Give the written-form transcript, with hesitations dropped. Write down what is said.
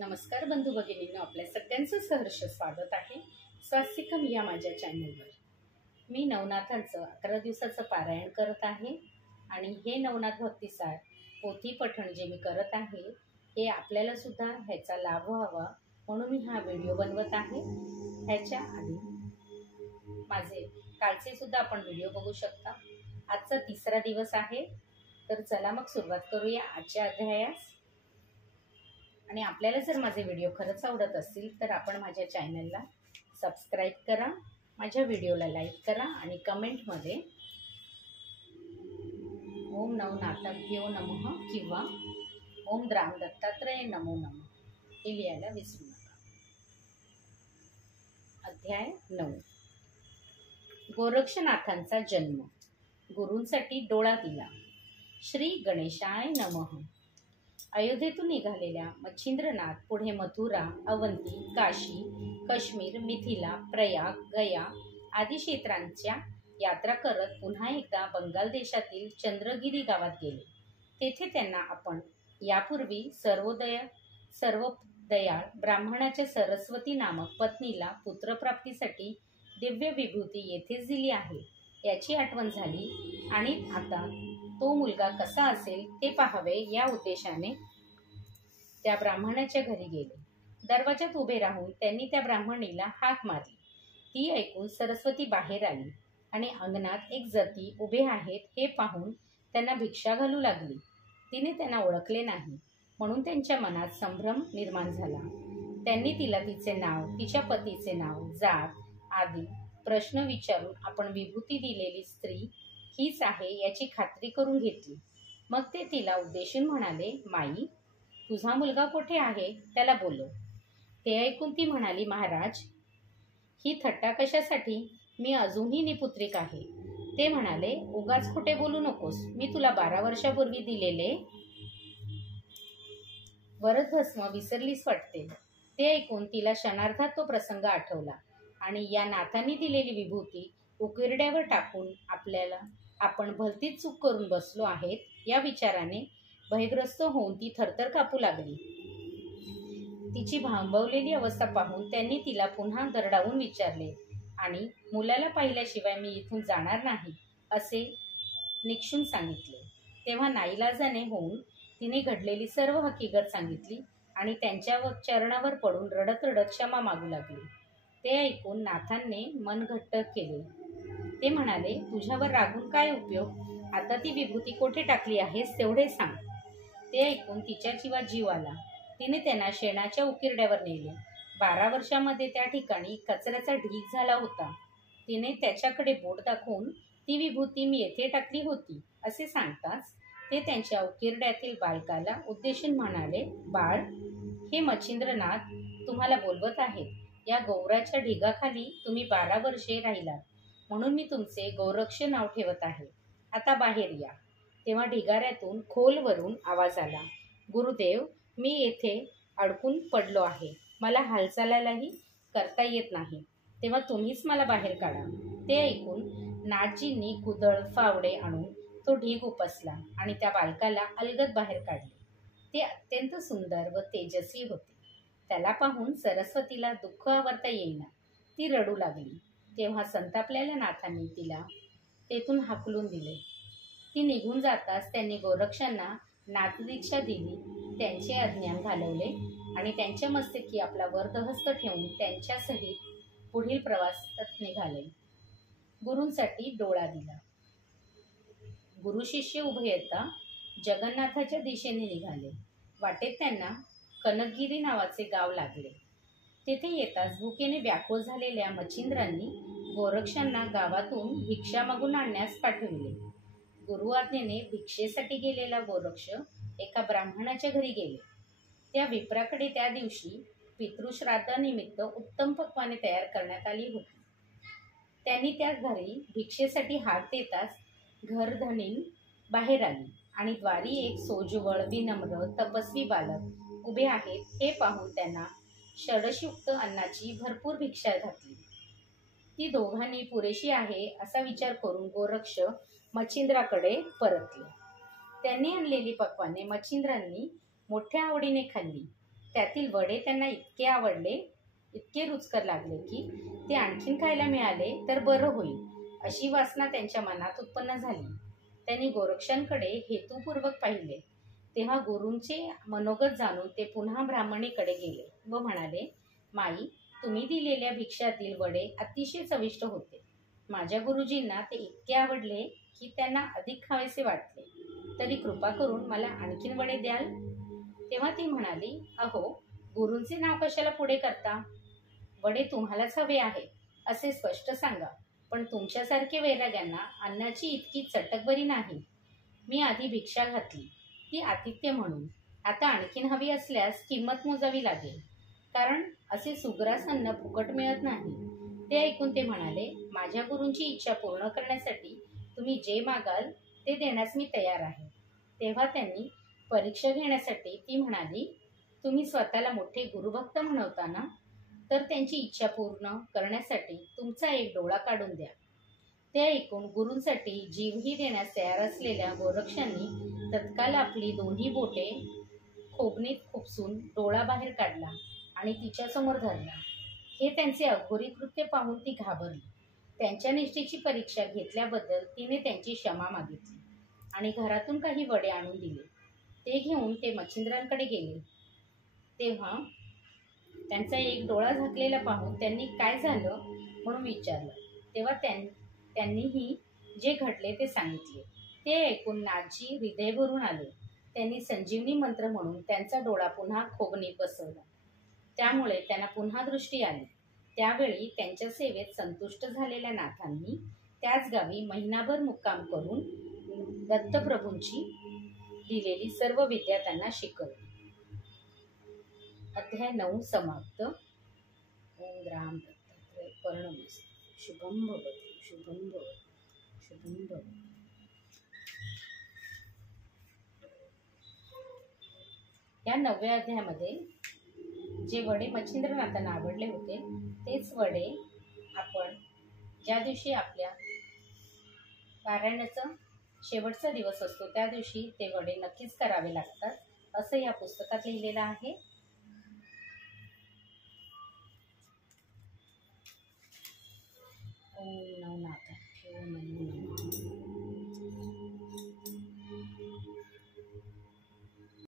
नमस्कार बंधू भगिनींनो, आपल्या सगळ्यांचं सहर्ष स्वागत आहे स्वास्तिकम या माझ्या चॅनलवर। मी नवनाथांचं 11 दिवसाचं पारायण करत आहे आणि हे नवनाथ भक्तिसार पोथी पठण जे मी करत आहे हे आपल्याला सुद्धा ह्याचा लाभ व्हावा म्हणून मी हा व्हिडिओ बनवत आहे। ह्याच्या आधी माझे कालचे सुद्धा आपण व्हिडिओ बघू शकता। आजचा तिसरा दिवस आहे, तर चला मग सुरुवात करूया आजच्या अध्यायास। आणि आपल्याला जर माझे व्हिडिओ खरंच आवडत असतील तर आपण माझ्या चॅनलला सबस्क्राईब करा, माझ्या व्हिडिओला लाईक करा आणि कमेंटमध्ये ओम नवनाथाभ्यो नमः किंवा ओम द्राम दत्तात्रय नमो नमः हे लिहायला विसरू नका। अध्याय 9। गोरक्षनाथांचा जन्म। गुरूंसाठी डोळा दिला। श्री गणेशाय नमः। अयोध्येतून निघालेल्या मच्छिंद्रनाथ पुढे मथुरा, अवंती, काशी, काश्मीर, मिथिला, प्रयाग, गया आदी क्षेत्रांच्या यात्रा करत पुन्हा एकदा बंगाल देशातील चंद्रगिरी गावात गेले। तेथे त्यांना आपण यापूर्वी सर्वदयाळ ब्राह्मणाच्या सरस्वती नामक पत्नीला पुत्रप्राप्तीसाठी दिव्य विभूती येथेच दिली आहे याची आठवण झाली आणि आता तो मुलगा कसा असेल ते पाहावे या उद्देशाने त्या ब्राह्मणाच्या घरी गेले। दरवाजात उभे राहून त्यांनी त्या ब्राह्मणीला हाक मारली। ती ऐकून सरस्वती बाहेर आली आणि अंगणात एक जती उभे आहेत हे पाहून त्यांना भिक्षा घालू लागली। तिने त्यांना ओळखले नाही म्हणून त्यांच्या मनात संभ्रम निर्माण झाला। त्यांनी तिला तिचे नाव, तिच्या पतीचे नाव, जात आदी प्रश्न विचारून आपण विभूती दिलेली स्त्री हीच आहे याची खात्री करून घेतली। मग ते तिला उद्देशून म्हणाले, माई, तुझा मुलगा कोठे आहे, त्याला बोलव। ते ऐकून ती म्हणाली, महाराज, ही थट्टा कशासाठी? मी अजूनही निपुत्रिक आहे। ते म्हणाले, उगाच खोटे बोलू नकोस। मी तुला 12 वर्षापूर्वी दिलेले वरदभस्म विसरलीस वाटते। ते ऐकून तिला क्षणार्धात तो प्रसंग आठवला आणि या नाथांनी दिलेली विभूती उकिरड्यावर टाकून आपण भलतीच चूक करून बसलो आहेत या विचाराने भयग्रस्त होऊन ती थरथर कापू लागली। तिची भांबवलेली अवस्था पाहून त्यांनी तिला पुन्हा दरडावून विचारले आणि मुलाला पाहिल्याशिवाय मी इथून जाणार नाही असे निक्षून सांगितले। तेव्हा नाईलाजाने होऊन तिने घडलेली सर्व हकीकत सांगितली आणि त्यांच्या चरणावर पडून रडत रडत क्षमा मागू लागली। ते ऐकून नाथांनी मन घट्ट केले। ते म्हणाले, तुझ्यावर रागून काय उपयोग? आता ती विभूती कोठे टाकली आहेस तेवढे सांग। ते ऐकून तिच्या जीवात जीव आला। तिने त्यांना शेणाच्या उकिरड्यावर नेले। 12 वर्षामध्ये त्या ठिकाणी कचऱ्याचा ढीग झाला होता। तिने त्याच्याकडे बोट दाखवून ती विभूती मी येथे टाकली होती असे सांगताच ते त्यांच्या उकिरड्यातील बालकाला उद्देशून म्हणाले, बाळ, हे मच्छिंद्रनाथ तुम्हाला बोलवत आहेत। या गौराच्या ढिगाखाली तुम्ही 12 वर्षे राहिलात म्हणून मी तुमचे गौरक्ष नाव ठेवत आहे। आता बाहेर या। तेव्हा ढिगाऱ्यातून खोलवरून आवाज आला, गुरुदेव, मी येथे अडकून पडलो आहे। मला हालचालही करता येत नाही। तेव्हा तुम्हीच मला बाहेर काढा। ते ऐकून नाथजींनी कुदळ फावडे आणून तो ढीग उपसला आणि त्या बालकाला अलगद बाहेर काढले। ते अत्यंत सुंदर व तेजस्वी होते। त्याला पाहून सरस्वतीला दुःख आवरता येईना। ती रडू लागली। तेव्हा संतापलेल्या नाथांनी तिला तेथून हाकलून दिले। ती निघून जाताच त्यांनी गोरक्षांना नाथदीक्षा दिली, त्यांचे अज्ञान घालवले आणि त्यांच्या मस्तकी आपला वरदहस्त ठेवून त्यांच्यासहित पुढील प्रवासात निघाले। गुरूंसाठी डोळा दिला। गुरु शिष्य उभयता जगन्नाथाच्या दिशेने निघाले। वाटेत त्यांना कनकगिरी नावाचे गाव लागले। तेथे येताच भुकेने व्याकुळ झालेल्या मच्छिंद्रांनी गोरक्षांना गावातून भिक्षा मागून आणण्यास पाठविले। गुरु आज्ञेने भिक्षेसाठी गेलेला गोरक्ष एका ब्राह्मणाच्या घरी गेले। त्या विप्राकडे त्या दिवशी पितृश्राद्धानिमित्त उत्तम पक्वाने तयार करण्यात आली होती। त्यांनी त्या घरी भिक्षेसाठी हाक देताच घरधनीण बाहेर आली आणि द्वारी एक सोज्वळ, विनम्र, तपस्वी बालक उभे आहेत हे पाहून त्यांना षडशयुक्त अन्नाची भरपूर भिक्षा घातली। ती दोघांनी पुरेशी आहे असा विचार करून गोरक्ष मच्छिंद्राकडे परतले। त्यांनी आणलेली पक्वाने मच्छिंद्रांनी मोठ्या आवडीने खाल्ली। त्यातील वडे त्यांना इतके आवडले, इतके रुचकर लागले की ते आणखीन खायला मिळाले तर बरं होईल अशी वासना त्यांच्या मनात उत्पन्न झाली. त्यांनी गोरक्षांकडे हेतुपूर्वक पाहिले. तेव्हा गुरूंचे मनोगत जाणून ते पुन्हा ब्राह्मणीकडे गेले व म्हणाले, माई, तुम्ही दिलेल्या भिक्षातील वडे अतिशय चविष्ट होते. माझ्या गुरुजींना ते इतके आवडले की त्यांना अधिक खावेसे वाटले. तरी कृपा करून मला आणखीन वडे द्याल? तेव्हा ती म्हणाली, अहो, गुरूंचे नाव कशाला पुढे करता? वडे तुम्हालाच हवे आहे असे स्पष्ट सांगा. पण तुमच्यासारखे वैराग्यांना अन्नाची इतकी चटक बरी नाही. मी आधी भिक्षा घातली, ती आतिथ्य म्हणून. आता आणखीन हवी असल्यास किंमत मोजावी लागेल, कारण असे सुग्रास अन्न फुकट मिळत नाही. ते ऐकून ते म्हणाले, माझ्या गुरूंची इच्छा पूर्ण करण्यासाठी तुम्ही जे मागाल ते देण्यास मी तयार आहे. तेव्हा त्यांनी परीक्षा घेण्यासाठी ती म्हणाली, तुम्ही स्वतःला मोठे गुरुभक्त म्हणवता ना, तर त्यांची इच्छा पूर्ण करण्यासाठी तुमचा एक डोळा काढून द्या. ते ऐकून गुरूंसाठी जीवही देण्यास तयार असलेल्या गोरक्षांनी तत्काल आपली दोन्ही बोटे खोबणीत खुपसून डोळा बाहेर काढला आणि तिच्यासमोर धरला. हे त्यांचे अघोरी कृत्य पाहून ती घाबरली. त्यांच्या निष्ठेची परीक्षा घेतल्याबद्दल तिने त्यांची क्षमा मागितली आणि घरातून काही वडे आणून दिले. ते घेऊन ते मच्छिंद्रांकडे गेले. तेव्हा त्यांचा एक डोळा झाकलेला पाहून त्यांनी काय झालं म्हणून विचारलं. तेव्हा त्यांनीही जे घडले ते सांगितले. ते ऐकून नाथजी हृदय भरून आले. त्यांनी संजीवनी मंत्र म्हणून त्यांचा डोळा पुन्हा खोबणीत बसवला. त्यामुळे त्यांना पुन्हा दृष्टी आली. त्यावेळी त्यांच्या सेवेत संतुष्ट झालेल्या नाथांनी त्याच गावी महिनाभर मुक्काम करून दत्तप्रभूंची दिलेली सर्व विद्या त्यांना शिकवली. अध्याय 9 समाप्त. ओम राम दत्तात्रय पर्णमस्तु. शुभम भवतु. शुभम भवतु. शुभम भवतु. या 9व्या अध्यायामध्ये जे वडे मच्छिंद्रनाथांना आवडले होते तेच वडे आपण ज्या दिवशी आपल्या पारायणाचा शेवटचा दिवस असतो त्या दिवशी ते वडे नक्कीच करावे लागतात असं या पुस्तकात लिहिलेलं आहे. ओम